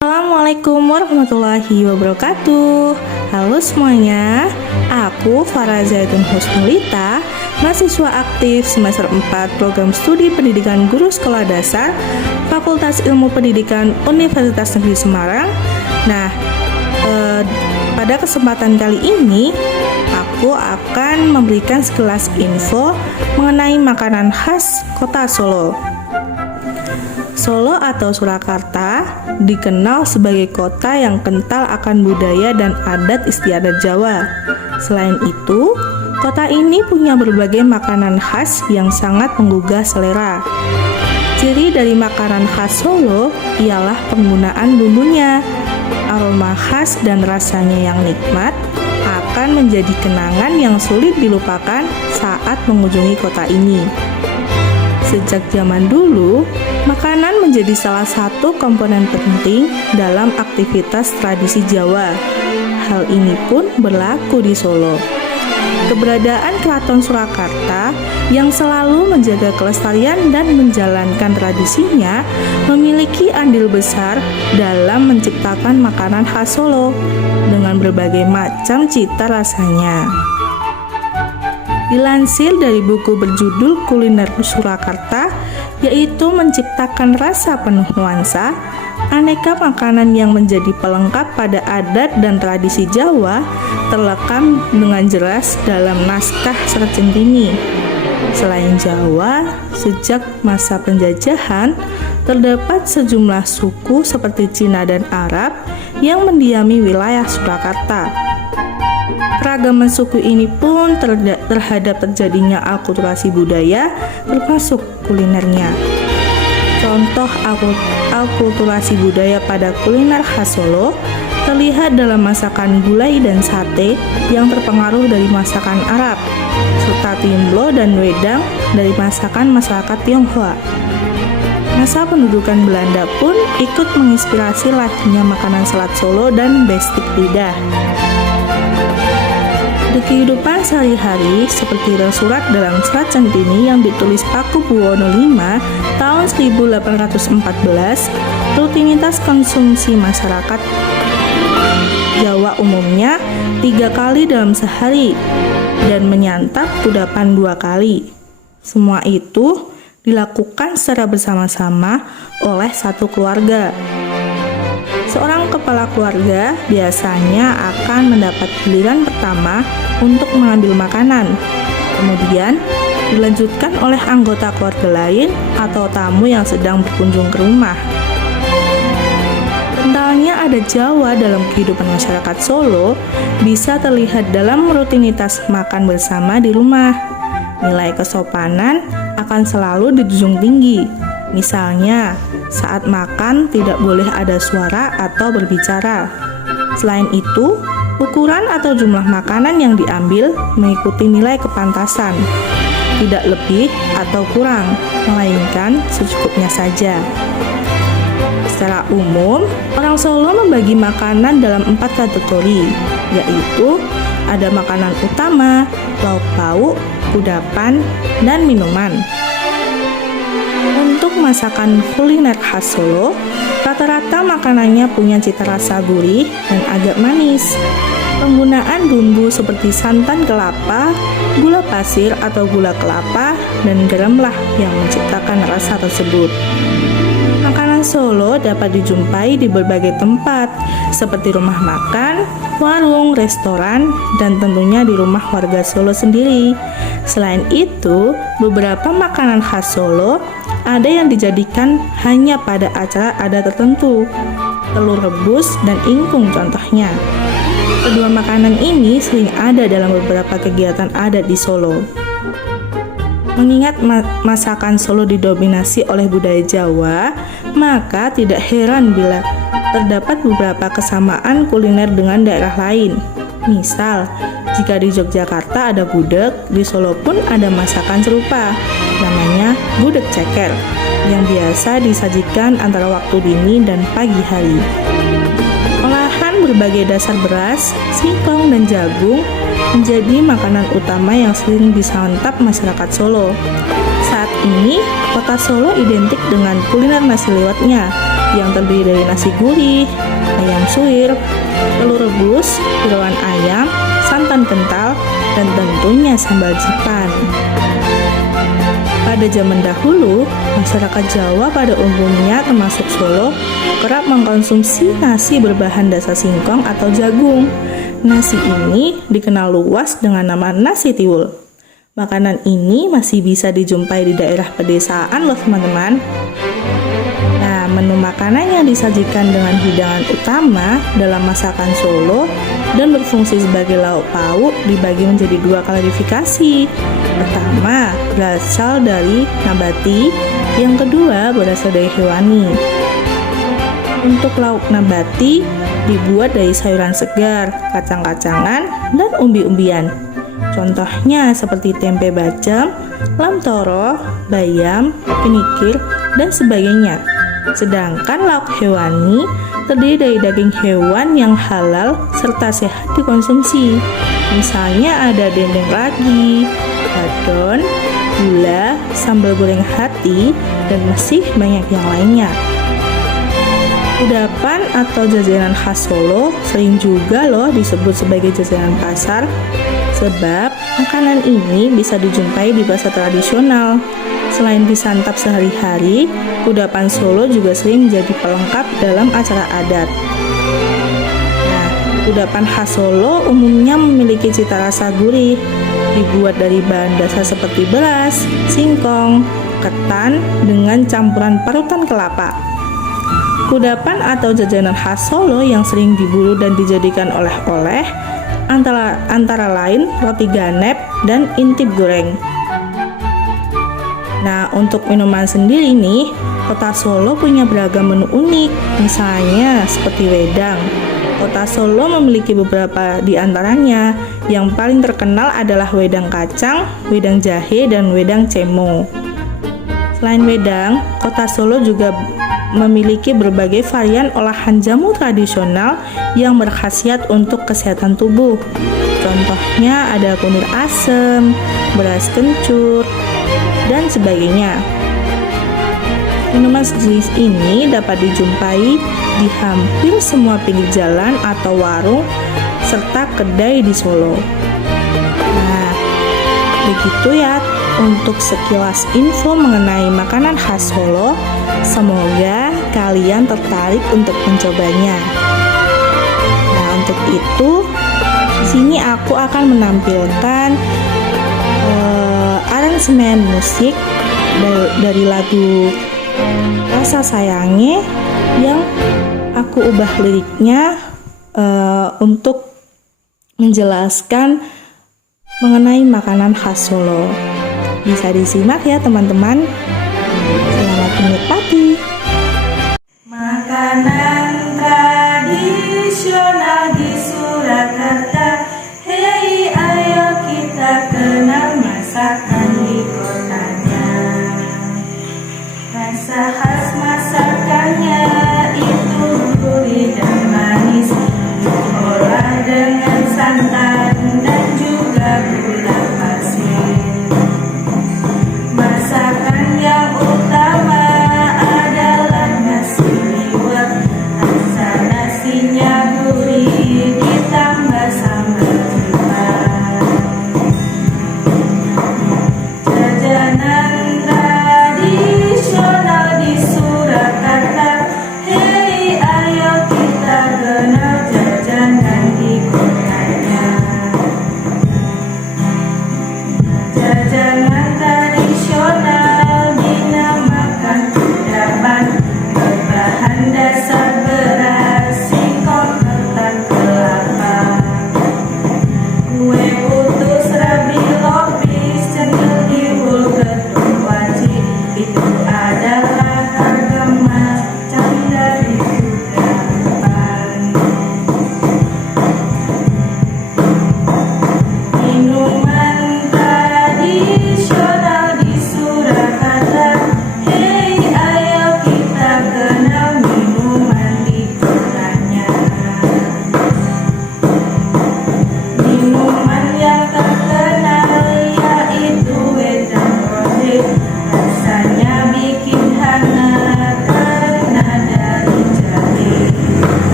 Assalamualaikum warahmatullahi wabarakatuh. Halo semuanya, aku Farah Zaitun Husnulita, mahasiswa aktif semester 4 program studi pendidikan guru sekolah dasar Fakultas Ilmu Pendidikan Universitas Negeri Semarang. Nah, pada kesempatan kali ini aku akan memberikan sekelas info mengenai makanan khas kota Solo. Solo atau Surakarta dikenal sebagai kota yang kental akan budaya dan adat istiadat Jawa. Selain itu, kota ini punya berbagai makanan khas yang sangat menggugah selera. Ciri dari makanan khas Solo ialah penggunaan bumbunya. Aroma khas dan rasanya yang nikmat akan menjadi kenangan yang sulit dilupakan saat mengunjungi kota ini. Sejak zaman dulu, makanan menjadi salah satu komponen penting dalam aktivitas tradisi Jawa. Hal ini pun berlaku di Solo. Keberadaan Keraton Surakarta yang selalu menjaga kelestarian dan menjalankan tradisinya memiliki andil besar dalam menciptakan makanan khas Solo dengan berbagai macam cita rasanya. Dilansir dari buku berjudul Kuliner Surakarta, yaitu menciptakan rasa penuh nuansa, aneka makanan yang menjadi pelengkap pada adat dan tradisi Jawa terrekam dengan jelas dalam naskah Serat Centini. Selain Jawa, sejak masa penjajahan, terdapat sejumlah suku seperti Cina dan Arab yang mendiami wilayah Surakarta. Keragaman suku ini pun terhadap terjadinya akulturasi budaya, termasuk kulinernya. Contoh akulturasi budaya pada kuliner khas Solo terlihat dalam masakan gulai dan sate yang terpengaruh dari masakan Arab, serta timlo dan wedang dari masakan masyarakat Tionghoa. Masa pendudukan Belanda pun ikut menginspirasi lahirnya makanan selat Solo dan bestik lidah. Di kehidupan sehari-hari, seperti tersurat dalam Serat Centini yang ditulis Pakubuwono V tahun 1814, rutinitas konsumsi masyarakat Jawa umumnya 3 kali dalam sehari dan menyantap kudapan 2 kali. Semua itu dilakukan secara bersama-sama oleh satu keluarga. Seorang kepala keluarga biasanya akan mendapat giliran pertama untuk mengambil makanan, kemudian dilanjutkan oleh anggota keluarga lain atau tamu yang sedang berkunjung ke rumah. Kentalnya adat Jawa dalam kehidupan masyarakat Solo bisa terlihat dalam rutinitas makan bersama di rumah. Nilai kesopanan akan selalu dijunjung tinggi. Misalnya, saat makan tidak boleh ada suara atau berbicara. Selain itu, ukuran atau jumlah makanan yang diambil mengikuti nilai kepantasan, tidak lebih atau kurang, melainkan secukupnya saja. Secara umum, orang Solo membagi makanan dalam 4 kategori, yaitu ada makanan utama, lauk pauk, kudapan, dan minuman. Untuk masakan kuliner khas Solo, rata-rata makanannya punya cita rasa gurih dan agak manis. Penggunaan bumbu seperti santan kelapa, gula pasir atau gula kelapa, dan garamlah yang menciptakan rasa tersebut. Makanan Solo dapat dijumpai di berbagai tempat, seperti rumah makan, warung, restoran, dan tentunya di rumah warga Solo sendiri. Selain itu, beberapa makanan khas Solo ada yang dijadikan hanya pada acara adat tertentu. Telur rebus dan ingkung contohnya. Kedua makanan ini sering ada dalam beberapa kegiatan adat di Solo. Mengingat masakan Solo didominasi oleh budaya Jawa, maka tidak heran bila terdapat beberapa kesamaan kuliner dengan daerah lain. Misal, jika di Yogyakarta ada gudeg, di Solo pun ada masakan serupa, namanya gudeg ceker, yang biasa disajikan antara waktu dini dan pagi hari. Olahan berbagai dasar beras, singkong, dan jagung menjadi makanan utama yang sering disantap masyarakat Solo. Saat ini, kota Solo identik dengan kuliner nasi liwetnya yang terdiri dari nasi gurih, ayam suwir, telur rebus, jeroan ayam, santan kental, dan tentunya sambal jipan. Pada zaman dahulu, masyarakat Jawa pada umumnya termasuk Solo kerap mengkonsumsi nasi berbahan dasar singkong atau jagung. Nasi ini dikenal luas dengan nama nasi tiwul. Makanan ini masih bisa dijumpai di daerah pedesaan loh teman-teman. Nah, menu makanan yang disajikan dengan hidangan utama dalam masakan Solo dan berfungsi sebagai lauk pauk dibagi menjadi 2 klasifikasi. Pertama, berasal dari nabati, yang kedua berasal dari hewani. Untuk lauk nabati dibuat dari sayuran segar, kacang-kacangan, dan umbi-umbian. Contohnya seperti tempe bacem, lam toro, bayam, kenikir, dan sebagainya. Sedangkan lauk hewani terdiri dari daging hewan yang halal serta sehat dikonsumsi. Misalnya ada dendeng ragi, badon, gula, sambal goreng hati, dan masih banyak yang lainnya. Kudapan atau jajanan khas Solo sering juga loh disebut sebagai jajanan pasar, sebab makanan ini bisa dijumpai di pasar tradisional. Selain disantap sehari-hari, kudapan Solo juga sering menjadi pelengkap dalam acara adat. Nah, kudapan khas Solo umumnya memiliki cita rasa gurih, dibuat dari bahan dasar seperti beras, singkong, ketan, dengan campuran parutan kelapa. Kudapan atau jajanan khas Solo yang sering diburu dan dijadikan oleh-oleh antara lain roti ganep dan intip goreng. Nah, untuk minuman sendiri nih, kota Solo punya beragam menu unik, misalnya seperti wedang. Kota Solo memiliki beberapa di antaranya. Yang paling terkenal adalah wedang kacang, wedang jahe, dan wedang cemo. Selain wedang, kota Solo juga memiliki berbagai varian olahan jamu tradisional yang berkhasiat untuk kesehatan tubuh. Contohnya ada kunir asem, beras kencur, dan sebagainya. Minuman sejenis ini dapat dijumpai di hampir semua pinggir jalan atau warung serta kedai di Solo. Nah, begitu ya untuk sekilas info mengenai makanan khas Solo. Semoga kalian tertarik untuk mencobanya. Nah, untuk itu di sini aku akan menampilkan aransemen musik dari lagu Rasa Sayange yang aku ubah liriknya untuk menjelaskan mengenai makanan khas Solo. Bisa disimak ya teman-teman. Selamat menikmati. Makanan tradisional